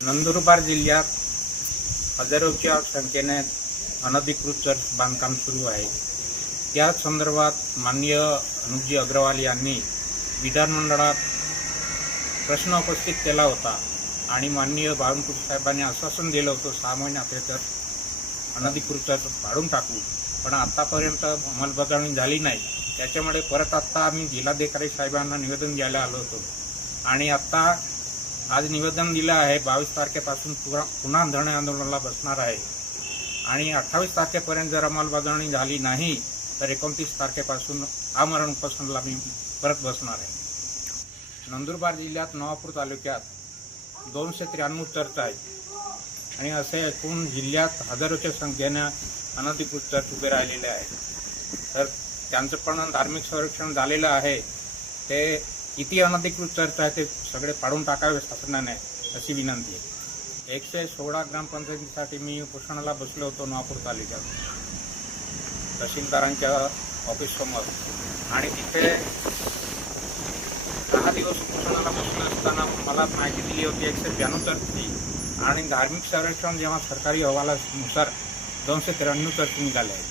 नंदुरबार जिल्ह्यात हजारोच्या संख्येने अनधिकृत चर्च बांधकाम सुरू आहे। त्या संदर्भात माननीय अनुपजी अग्रवाल यांनी विधानमंडळात प्रश्न उपस्थित केला होता आणि माननीय बावनकुळे साहेबांनी आश्वासन दिलं होतं 6 महिन्यात हे चर्च अनधिकृत चर्च काढून टाकू, पण आतापर्यंत अंमलबजावणी झाली नाही। त्याच्यामुळे परत आता आम्ही जिल्हाधिकारी साहेबांना निवेदन द्यायला आलो होतो आणि आता आज निवेदन दिलं आहे। 22 तारखेपासून पुन्हा धरणे आंदोलनाला बसणार आहे आणि 28 तारखेपर्यंत जर अंमलबजावणी झाली नाही तर 29 तारखेपासून आमरण उपोषणाला मी परत बसणार आहे। नंदुरबार जिल्ह्यात नवापूर तालुक्यात 293 चर्च आहेत आणि असे एकूण जिल्ह्यात हजारोच्या संख्येने अनधिकृत चर्च उभे राहिलेले आहेत। तर त्यांचं पण धार्मिक संरक्षण झालेलं आहे। ते किती अनधिकृत चर्च आहे ते सगळे पाडून टाकावे शासनाने अशी विनंती आहे। 116 ग्रामपंचायतीसाठी मी उपोषणाला बसलो होतो नवापूर तालुक्यात तहसीलदारांच्या ऑफिस समोर आणि तिथे 10 दिवस उपोषणाला बसलो असताना मला माहिती दिली होती 192 चर्चची आणि धार्मिक संरक्षण जेव्हा सरकारी अहवालानुसार 293 चर्च निघाले आहेत।